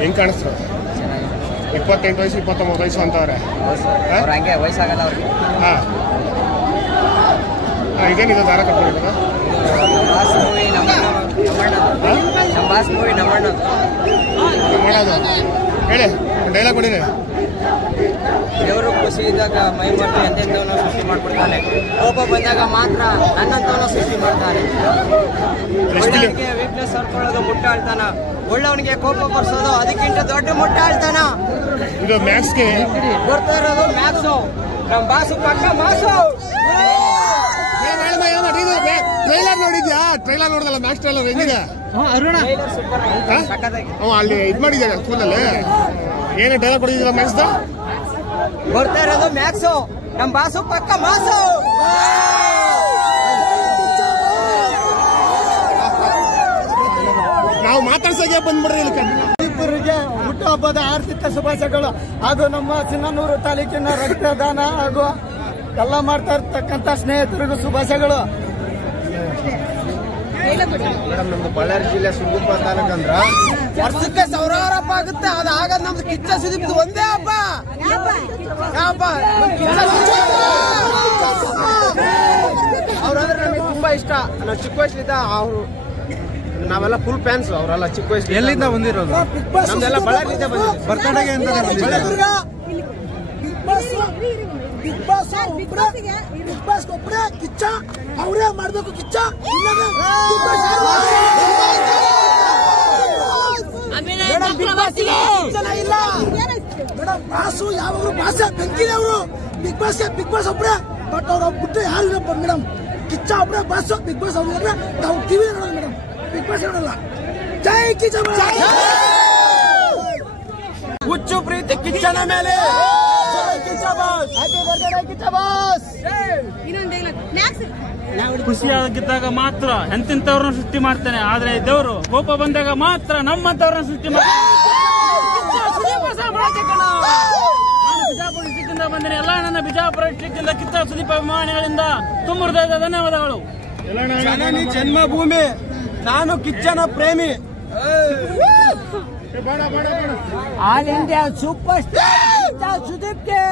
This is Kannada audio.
ಹೆಂಗ್ ಕಾಣಿಸ್ತು? 28 ವಯಸ್ಸು 29 ವಯಸ್ಸು ಅಂತವ್ರೆ. ಹಂಗೆ ವಯಸ್ಸಾಗಲ್ಲ ಅವ್ರಿಗೆ. ಇದೇನಿದೆ ದಾರ ಕಟ್ಕೊಂಡಿರೋದು? ಹೇಳಿ ಡೈಲಾಗ್ ಕೊಡಿರಿ. ದೇವರು ಖುಷಿ ಇದ್ದಾಗ ಮೈ ಮರೆತು ಎಂತೆಂಥವನ್ನ ಸೃಷ್ಟಿ ಮಾಡ್ಬಿಡ್ತಾನೆ. ಕೋಪ ಬಂದಾಗ ಮಾತ್ರ ನನ್ನಂತವನ್ನ ಸೃಷ್ಟಿ ಮಾಡ್ತಾನೆ. ಒಳ್ಳೆಯವನಿಗೆ ವೀಕ್ನೆಸ್ ಸರ್ಕೊಳ್ಳೋದು ಮುಟ್ಟಾಳ್ತಾನ, ಒಳ್ಳೆಯವನಿಗೆ ಕೋಪ ಬರ್ಸೋದು ಅದಕ್ಕಿಂತ ದೊಡ್ಡ ಮುಟ್ಟಾಳ್ತಾನ. ಇದು ಮ್ಯಾಕ್ಸ್ಗೆ ಬರ್ತಾ ಇರೋದು ಮ್ಯಾಕ್ಸು, ನಮ್ಮ ಬಾಸು ಪಕ್ಕ ಮಾಸು. ಟ್ರೈಲರ್ ನೋಡಿದ್ಯಾ? ಟ್ರೈಲರ್ ನೋಡಿದಲ್ಲ ಮ್ಯಾಕ್ಸ್ ಟ್ರೈಲರ್ ಹೆಂಗಿದೆ? ಅಲ್ಲಿ ಇದು ಮಾಡಿದ್ದಾರೆ ಸ್ಕೂಲಲ್ಲಿ. ಏನೇ ಡೈಲಾಗ್ ಕೊಡಿದಿಲ್ಲ ಮ್ಯಾಕ್ಸ್? ಬರ್ತಾ ಇರೋದು ಮ್ಯಾಕ್ಸು, ನಮ್ಮ ಬಾಸು ಪಕ್ಕ ಮಾಸು. ನಾವು ಮಾತಾಡ್ಸೋಕೆ ಬಂದ್ಬಿಡ್ರಿ ಇಲ್ಲಿ. ಇಬ್ಬರಿಗೆ ಹುಟ್ಟುಹಬ್ಬದ ಆರ್ಥಿಕ ಶುಭಾಶಯಗಳು ಹಾಗೂ ನಮ್ಮ ಸಿನ್ನನೂರು ತಾಲೂಕಿನ ರಕ್ತದಾನ ಹಾಗೂ ಎಲ್ಲ ಮಾಡ್ತಾ ಇರ್ತಕ್ಕಂಥ ಸ್ನೇಹಿತರಿಗೂ ಶುಭಾಶಯಗಳು. ಮೇಡಮ್, ನಮ್ದು ಬಳ್ಳಾರಿ ಜಿಲ್ಲೆ ಸುರಗುಪ್ಪ ತಾಲೂಕು ಅಂದ್ರ ವರ್ಷಕ್ಕೆ 1000 ಹಬ್ಬ ಆಗುತ್ತೆ. ಅದಾಗದ್ ನಮ್ದು ಕಿಚ್ಚ ಸುದೀಪ್ ಒಂದೇ ಹಬ್ಬ. ಅವ್ರಂದ್ರೆ ನಮಗೆ ತುಂಬಾ ಇಷ್ಟ. ನಾವು ಚಿಕ್ಕ ವಯಸ್ಸಿಂದ ಅವರು ನಾವೆಲ್ಲ ಫುಲ್ ಫ್ಯಾನ್ಸ್. ಅವರೆಲ್ಲ ಚಿಕ್ಕ ವಯಸ್ಸು. ಎಲ್ಲಿಂದ ಬಂದಿರೋದು? ನಮ್ದೆಲ್ಲ ಬಳ್ಳಾರಿಯಿಂದ ಬಂದಿದ್ದೀವಿ. ಬರ್ತಡೆಗೆ ಅಂತ ಬಿಗ್ ಬಾಸ್ ಒಬ್ಬರೇ ಕಿಚ್ಚ, ಅವರೇ ಮಾಡ್ಬೇಕು ಕಿಚ್ಚ. ಮೇಡಮ್, ಬಾಸು ಯಾವಾಗಲೂ ಬಾಸೆ ಬೆಂಕಿದೆ. ಅವರು ಬಿಗ್ ಬಾಸ್ ಒಬ್ಬರೇ. ಬಟ್ ಅವ್ರ ಬಿಟ್ಟು ಯಾರು ಇಲ್ಲಪ್ಪ ಮೇಡಮ್. ಕಿಚ್ಚ ಒಬ್ಬರೇ ಬಾಸು, ಬಿಗ್ ಬಾಸ್ ಅವ್ರು ಒಬ್ಬರೇ. ನಾವು ಟಿವಿ ನೋಡೋದು ಮೇಡಮ್, ಬಿಗ್ ಬಾಸ್ ನೋಡಲ್ಲ. ಜೈ ಕಿಚ್ಚ. ಹುಚ್ಚು ಪ್ರೀತಿ ಕಿಚ್ಚನ ಮೇಲೆ. ಖುಷಿಯಾಗಿದ್ದಾಗ ಮಾತ್ರ ಎಂತೆಂಥವ್ರನ್ನ ಸೃಷ್ಟಿ ಮಾಡ್ತಾನೆ, ಆದ್ರೆ ದೇವರು ಕೋಪ ಬಂದಾಗ ಮಾತ್ರ ನಮ್ಮಂತವ್ರನ್ನ ಸೃಷ್ಟಿ ಮಾಡ್ತಾನೆ. ಬಿಜಾಪುರ ಡಿಸ್ಟ್ರಿಕ್ಟ್ ಬಂದಿನಿ. ಎಲ್ಲ ನನ್ನ ಬಿಜಾಪುರ ಡಿಸ್ಟ್ರಿಕ್ಟ್ ಕಿಚ್ಚ ಸುದೀಪ್ ಅಭಿಮಾನಿಗಳಿಂದ ತುಂಬ ಹೃದಯದ ಧನ್ಯವಾದಗಳು. ಜನನಿ ಜನ್ಮಭೂಮಿ, ನಾನು ಕಿಚ್ಚನ ಪ್ರೇಮಿ. All India super star Sudeep ಗೆ